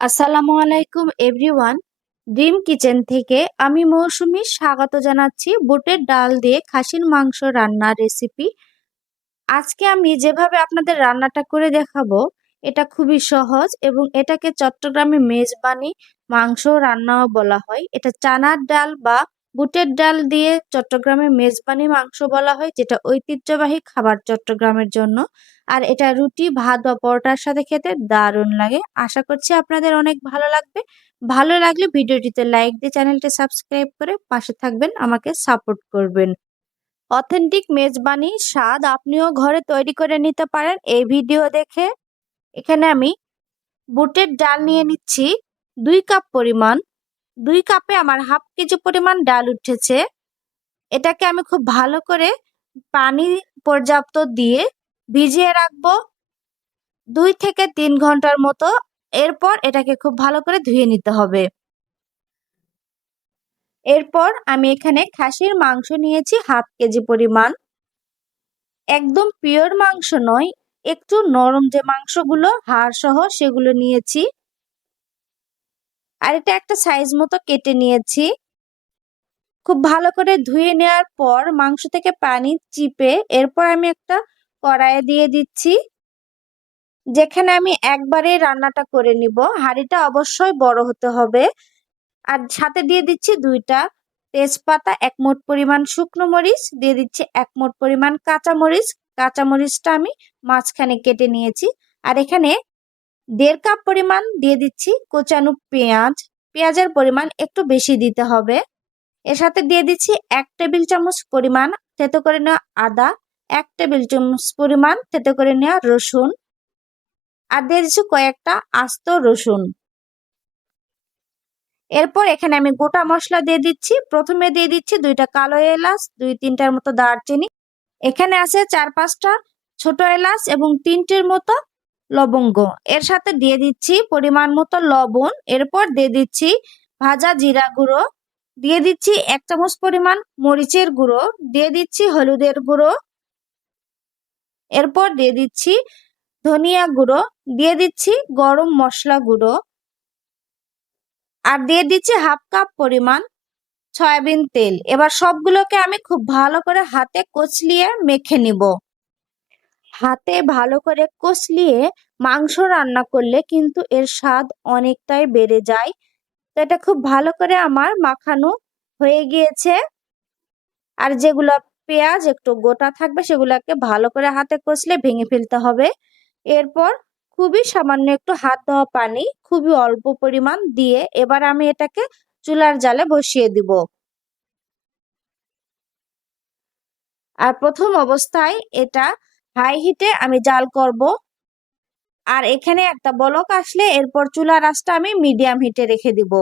আসসালামু আলাইকুম everyone dream kitchen থেকে আমি মৌসুমি স্বাগত জানাচ্ছি বুটের ডাল দিয়ে খাসির মাংস রান্নার রেসিপি আজকে আমি যেভাবে আপনাদের রান্নাটা করে দেখাবো, এটা খুবই সহজ এবং এটাকে চট্টগ্রামে মেজবানি মাংস রান্নাও বলা হয়। এটা চানার ডাল বা বুটের ডাল দিয়ে চট্টগ্রামের মেজবানি মাংস বলা হয়, যেটা ঐতিহ্যবাহী খাবার চট্টগ্রামের জন্য। আর এটা রুটি, ভাত বা পরোটার সাথে খেতে দারুণ লাগে। আশা করছি আপনাদের অনেক ভালো লাগবে। ভালো লাগলে ভিডিওটিতে লাইক দিয়ে চ্যানেলটি সাবস্ক্রাইব করে পাশে থাকবেন, আমাকে সাপোর্ট করবেন। অথেন্টিক মেজবানি স্বাদ আপনিও ঘরে তৈরি করে নিতে পারেন এই ভিডিও দেখে। এখানে আমি বুটের ডাল নিয়ে নিচ্ছি, দুই কাপ পরিমাণ। দুই কাপে আমার হাফ কেজি পরিমাণ ডাল উঠেছে। এটাকে আমি খুব ভালো করে পানি পর্যাপ্ত দিয়ে ভিজিয়ে রাখব। দুই থেকে তিন ঘণ্টার মতো এরপর এটাকে খুব ভালো করে ধুয়ে নিতে হবে। এরপর আমি এখানে খাসির মাংস নিয়েছি হাফ কেজি পরিমাণ। একদম পিওর মাংস নয়, একটু নরম যে মাংসগুলো হাড় সহ সেগুলো নিয়েছি। আর এটা একটা সাইজ মতো কেটে নিয়েছি। খুব ভালো করে ধুয়ে নেওয়ার পর মাংস থেকে পানি চিপে এরপর আমি একটা কড়াইয়ে দিয়ে দিচ্ছি। যেখানে আমি একবারে রান্নাটা করে নিব। হাঁড়িটা অবশ্যই বড় হতে হবে। আর সাথে দিয়ে দিচ্ছি দুইটা তেজপাতা, এক মোট পরিমাণ শুকনো মরিচ, দিয়ে দিচ্ছি এক মোট পরিমাণ কাঁচামরিচ। কাঁচামরিচটা আমি মাঝখানে কেটে নিয়েছি। আর এখানে দেড় কাপ পরিমাণ দিয়ে দিচ্ছি কোচানো পেঁয়াজ। পেঁয়াজের পরিমাণ একটু বেশি দিতে হবে। এর সাথে দিয়ে দিচ্ছি এক টেবিল চামচ পরিমাণ থেতো করে নেওয়া আদা, এক টেবিল চামচ পরিমাণ থেতো করে নেওয়া রসুন আর দিয়ে দিচ্ছি কয়েকটা আস্ত রসুন। এরপর এখানে আমি গোটা মশলা দিয়ে দিচ্ছি। প্রথমে দিয়ে দিচ্ছি দুইটা কালো এলাচ, দুই তিনটার মতো দারচিনি। এখানে আছে চার পাঁচটা ছোট এলাচ এবং তিনটির মতো লবঙ্গ। এর সাথে দিয়ে দিচ্ছি পরিমাণ মতো লবণ। এরপর দিয়ে দিচ্ছি ভাজা জিরা গুঁড়ো। দিয়ে দিচ্ছি এক চামচ পরিমাণ মরিচের গুঁড়ো। দিয়ে দিচ্ছি হলুদের গুঁড়ো। এরপর দিয়ে দিচ্ছি ধনিয়া গুঁড়ো। দিয়ে দিচ্ছি গরম মশলা গুঁড়ো। আর দিয়ে দিচ্ছি হাফ কাপ পরিমাণ সয়াবিন তেল। এবার সবগুলোকে আমি খুব ভালো করে হাতে কচলিয়ে মেখে নিব। হাতে ভালো করে কচলিয়ে মাংস রান্না করলে কিন্তু এর স্বাদ অনেকটাই বেড়ে যায়। তো এটা খুব ভালো করে আমার মাখানো হয়ে গিয়েছে। আর যেগুলো পেঁয়াজ একটু গোটা থাকবে সেগুলোকে ভালো করে হাতে কষলে ভেঙে ফেলতে হবে। এরপর খুবই সামান্য একটু হাত ধোয়া পানি, খুবই অল্প পরিমাণ দিয়ে এবার আমি এটাকে চুলার জালে বসিয়ে দিব। আর প্রথম অবস্থায় এটা হাই হিটে আমি জাল করব। আর এখানে একটা বলক আসলে এরপর চুলার আঁচটা আমি মিডিয়াম হিটে রেখে দিব।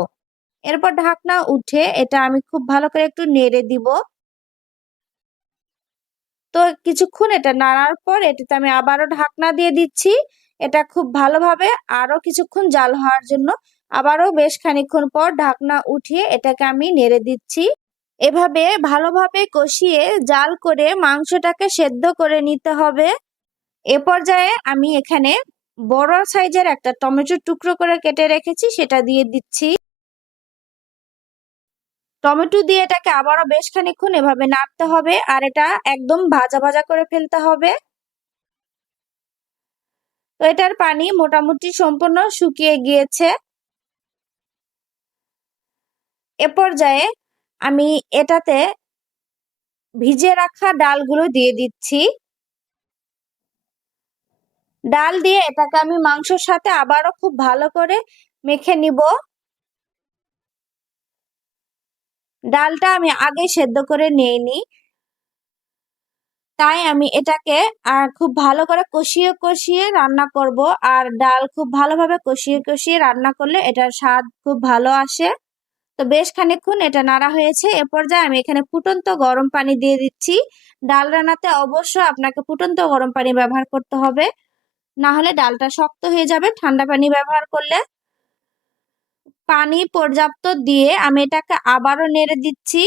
এরপর ঢাকনা উঠে এটা আমি খুব ভালো করে একটু নেড়ে দিব। তো কিছুক্ষণ এটা নাড়ার পর এটাতে আমি আবারও ঢাকনা দিয়ে দিচ্ছি। এটা খুব ভালোভাবে আরও কিছুক্ষণ জাল হওয়ার জন্য আবারও বেশ খানিক্ষণ পর ঢাকনা উঠিয়ে এটাকে আমি নেড়ে দিচ্ছি। এভাবে ভালোভাবে কষিয়ে জাল করে মাংসটাকে সেদ্ধ করে নিতে হবে। এ পর্যায়ে আমি এখানে বড় সাইজের একটা টমেটোর টুকরো করে কেটে রেখেছি, সেটা দিয়ে দিচ্ছি। টমেটো দিয়ে এটাকে আবারও বেশ খানিক্ষণ এভাবে নাড়তে হবে আর এটা একদম ভাজা ভাজা করে ফেলতে হবে। তো এটার পানি মোটামুটি সম্পূর্ণ শুকিয়ে গিয়েছে। এ পর্যায়ে আমি এটাতে ভিজে রাখা ডালগুলো দিয়ে দিচ্ছি। ডাল দিয়ে এটাকে আমি মাংসর সাথে আবারও খুব ভালো করে মেখে নিব। ডালটা আমি আগে সেদ্ধ করে নিইনি তাই আমি এটাকে আর খুব ভালো করে কষিয়ে কষিয়ে রান্না করব। আর ডাল খুব ভালোভাবে কষিয়ে কষিয়ে রান্না করলে এটার স্বাদ খুব ভালো আসে। তো বেশ খানিক্ষণ এটা নাড়া হয়েছে। এ পর্যায়ে আমি এখানে ফুটন্ত গরম পানি দিয়ে দিচ্ছি। ডাল রান্নাতে অবশ্যই আপনাকে ফুটন্ত গরম পানি ব্যবহার করতে হবে। না হলে ডালটা শক্ত হয়ে যাবে ঠান্ডা পানি ব্যবহার করলে। পানি পর্যাপ্ত দিয়ে আমি এটাকে আবারও নেড়ে দিচ্ছি।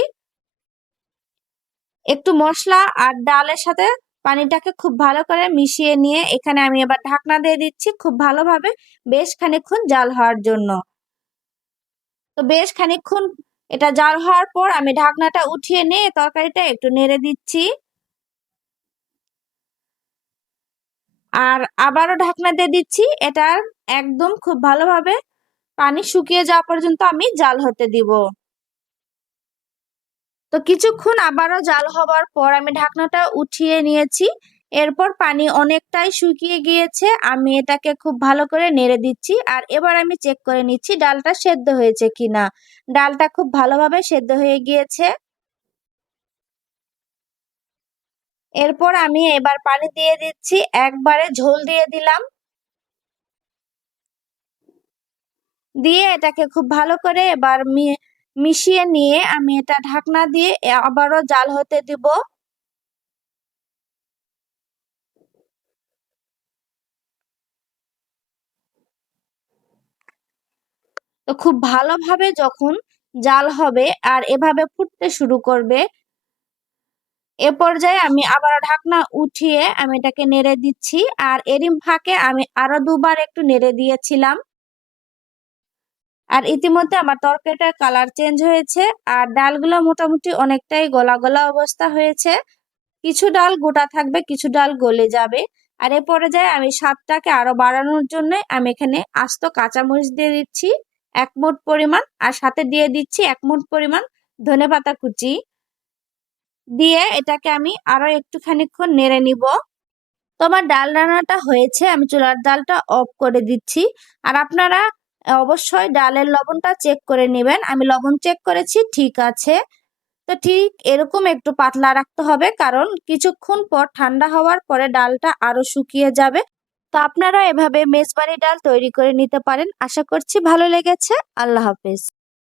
একটু মশলা আর ডালের সাথে পানিটাকে খুব ভালো করে মিশিয়ে নিয়ে এখানে আমি এবার ঢাকনা দিয়ে দিচ্ছি খুব ভালোভাবে বেশ খানিকক্ষণ জাল হওয়ার জন্য। তো বেশ খানিকক্ষণ এটা জাল হওয়ার পর আমি ঢাকনাটা উঠিয়ে নিয়ে তরকারিটা একটু নেড়ে দিচ্ছি। আর আবারও ঢাকনা দিয়ে দিচ্ছি। এটার একদম খুব ভালোভাবে পানি শুকিয়ে যাওয়া পর্যন্ত আমি জাল হতে দিব। তো কিছুক্ষণ আবারও জাল হবার পর আমি ঢাকনাটা উঠিয়ে নিয়েছি। এরপর পানি অনেকটাই শুকিয়ে গিয়েছে। আমি এটাকে খুব ভালো করে নেড়ে দিচ্ছি আর এবার আমি চেক করে নিচ্ছি ডালটা সেদ্ধ হয়েছে কিনা। ডালটা খুব ভালোভাবে সেদ্ধ হয়ে গিয়েছে। এরপর আমি এবার পানি দিয়ে দিচ্ছি, একবারে ঝোল দিয়ে দিলাম। দিয়ে এটাকে খুব ভালো করে এবার মিশিয়ে নিয়ে আমি এটা ঢাকনা দিয়ে আবারও জাল হতে দিব। তো খুব ভালোভাবে যখন জাল হবে আর এভাবে ফুটতে শুরু করবে, এ পর্যায়ে আমি আবার ঢাকনা উঠিয়ে আমি এটাকে নেড়ে দিচ্ছি। আর এরিম ফাঁকে আমি আরও দুবার একটু নেড়ে দিয়েছিলাম। আর ইতিমধ্যে আমার তরকারিটার কালার চেঞ্জ হয়েছে আর ডালগুলো মোটামুটি অনেকটাই গলা গলা অবস্থা হয়েছে। কিছু ডাল গোটা থাকবে, কিছু ডাল গলে যাবে। আর এ পর্যায়ে আমি স্বাদটাকে আরও বাড়ানোর জন্য আমি এখানে আস্ত কাঁচামরিচ দিয়ে দিচ্ছি। এক মুঠ পরিমাণ, আর সাথে দিয়ে দিচ্ছি এক মুঠ পরিমাণ ধনে পাতা কুচি। দিয়ে এটাকে আমি আরও একটু খানিক্ষণ নেড়ে নিব। তো আমার ডাল রান্নাটা হয়েছে, আমি চুলার ডালটা অফ করে দিচ্ছি। আর আপনারা অবশ্যই ডালের লবণটা চেক করে নেবেন। আমি লবণ চেক করেছি, ঠিক আছে। তো ঠিক এরকম একটু পাতলা রাখতে হবে, কারণ কিছুক্ষণ পর ঠান্ডা হওয়ার পরে ডালটা আরও শুকিয়ে যাবে। তো আপনারা এভাবে মেজবানি ডাল তৈরি করে নিতে পারেন। আশা করছি ভালো লেগেছে। আল্লাহ হাফেজ।